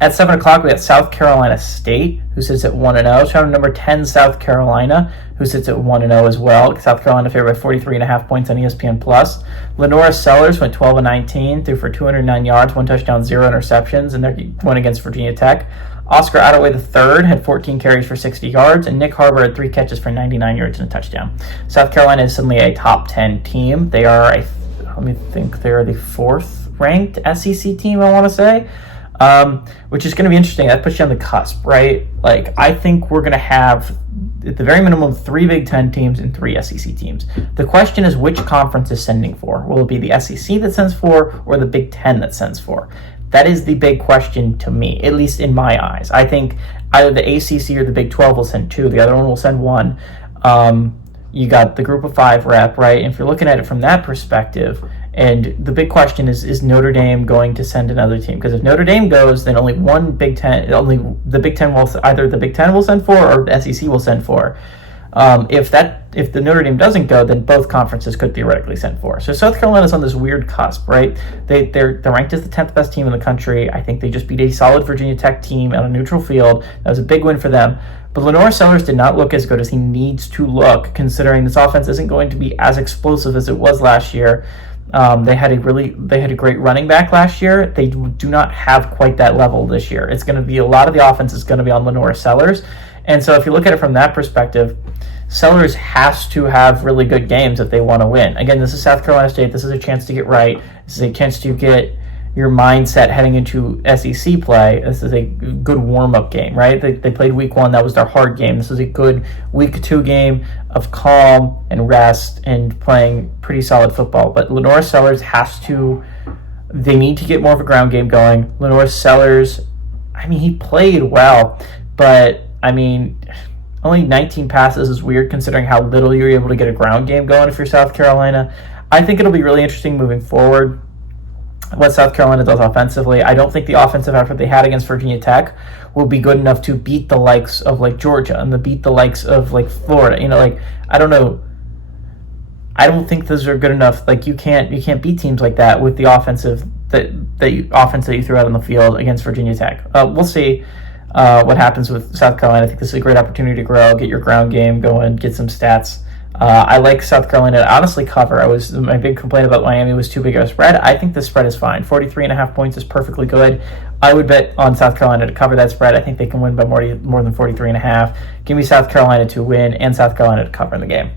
At 7 o'clock, we got South Carolina State, who sits at 1-0. Shout out number 10, South Carolina, who sits at 1-0 as well. South Carolina favored by 43.5 points on ESPN+. Lenora Sellers went 12-19, threw for 209 yards, 1 touchdown, 0 interceptions, and they went against Virginia Tech. Oscar Ottaway III had 14 carries for 60 yards, and Nick Harbor had 3 catches for 99 yards and a touchdown. South Carolina is suddenly a top 10 team. They are, they're the 4th ranked SEC team, I want to say. Which is going to be interesting. That puts you on the cusp, right? Like, I think we're going to have, at the very minimum, 3 Big Ten teams and 3 SEC teams. The question is which conference is sending for. Will it be the SEC that sends for or the Big Ten that sends for? That is the big question to me, at least in my eyes. I think either the ACC or the Big 12 will send 2. The other one will send 1. You got the Group of 5 rep, right? And if you're looking at it from that perspective, and the big question is Notre Dame going to send another team? Because if Notre Dame goes, then only the Big Ten will, either the Big Ten will send for or the SEC will send for. If the Notre Dame doesn't go, then both conferences could theoretically send for. So South Carolina's on this weird cusp, right? They're ranked as the 10th best team in the country. I think they just beat a solid Virginia Tech team on a neutral field. That was a big win for them. But Lenora Sellers did not look as good as he needs to look, considering this offense isn't going to be as explosive as it was last year. They had a great running back last year. They do not have quite that level this year. It's going to be a lot of the offense is going to be on Lenora Sellers. And so if you look at it from that perspective, Sellers has to have really good games if they want to win. Again, this is South Carolina State. This is a chance to get right. This is a chance to get your mindset heading into SEC play. This is a good warm-up game, right? They played week 1. That was their hard game. This is a good week 2 game of calm and rest and playing pretty solid football. But Lenora Sellers they need to get more of a ground game going. Lenora Sellers, he played well, but, only 19 passes is weird considering how little you're able to get a ground game going if you're South Carolina. I think it'll be really interesting moving forward what South Carolina does offensively. I don't think the offensive effort they had against Virginia Tech will be good enough to beat the likes of Georgia and to beat the likes of Florida. I don't know. I don't think those are good enough. You can't beat teams like that with the offense that you threw out on the field against Virginia Tech. We'll see what happens with South Carolina. I think this is a great opportunity to grow, get your ground game going, get some stats. I like South Carolina to honestly cover. My big complaint about Miami was too big of a spread. I think the spread is fine. 43.5 points is perfectly good. I would bet on South Carolina to cover that spread. I think they can win by more than 43.5. Give me South Carolina to win and South Carolina to cover in the game.